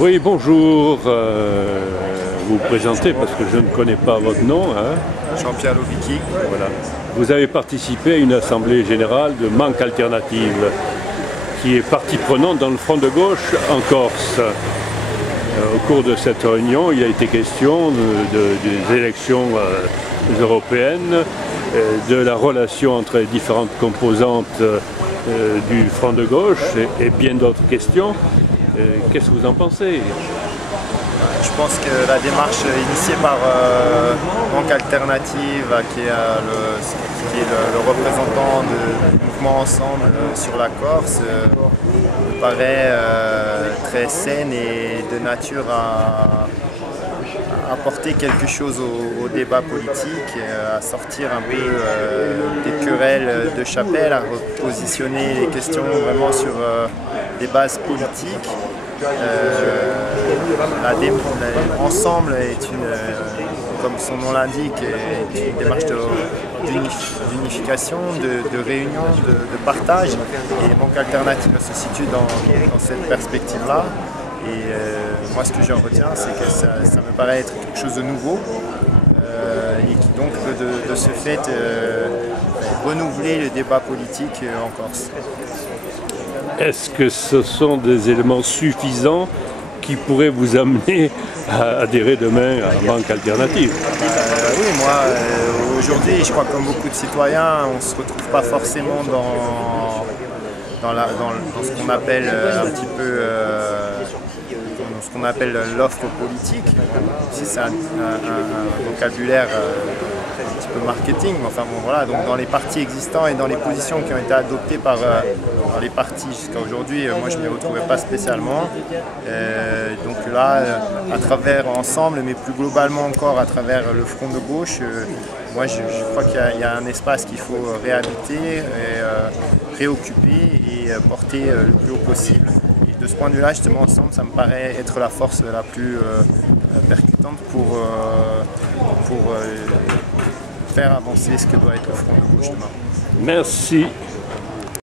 Oui, bonjour. Vous vous présentez parce que je ne connais pas votre nom. Hein. Jean-Pierre Lovicki. Voilà. Vous avez participé à une assemblée générale de Manque Alternative, qui est partie prenante dans le front de gauche en Corse. Au cours de cette réunion, il a été question des élections européennes, de la relation entre les différentes composantes du front de gauche et bien d'autres questions. Qu'est-ce que vous en pensez? Je pense que la démarche initiée par Manque Alternative, qui est le représentant du mouvement Ensemble sur la Corse, me paraît très saine et de nature à apporter quelque chose au débat politique, à sortir un peu des querelles de chapelle, à repositionner les questions vraiment sur des bases politiques. Ensemble est comme son nom l'indique, une démarche d'unification, de réunion, de partage. Et Manque Alternative se situe dans cette perspective-là. Et moi, ce que j'en retiens, c'est que ça me paraît être quelque chose de nouveau et qui donc peut de ce fait renouveler le débat politique en Corse. Est-ce que ce sont des éléments suffisants qui pourraient vous amener à adhérer demain à Manque Alternative? Oui, moi, aujourd'hui, je crois que comme beaucoup de citoyens, on ne se retrouve pas forcément dans ce qu'on appelle un petit peu ce qu'on appelle l'offre politique. Si c'est un vocabulaire un petit peu marketing, mais enfin bon voilà, donc dans les partis existants et dans les positions qui ont été adoptées par les partis jusqu'à aujourd'hui, moi je ne m'y retrouvais pas spécialement. Donc là, à travers Ensemble, mais plus globalement encore à travers le front de gauche, moi je crois qu'il y a un espace qu'il faut réhabiter, et réoccuper et porter le plus haut possible. De ce point de vue-là, justement, Ensemble, ça me paraît être la force la plus percutante pour faire avancer ce que doit être le front de gauche demain. Merci.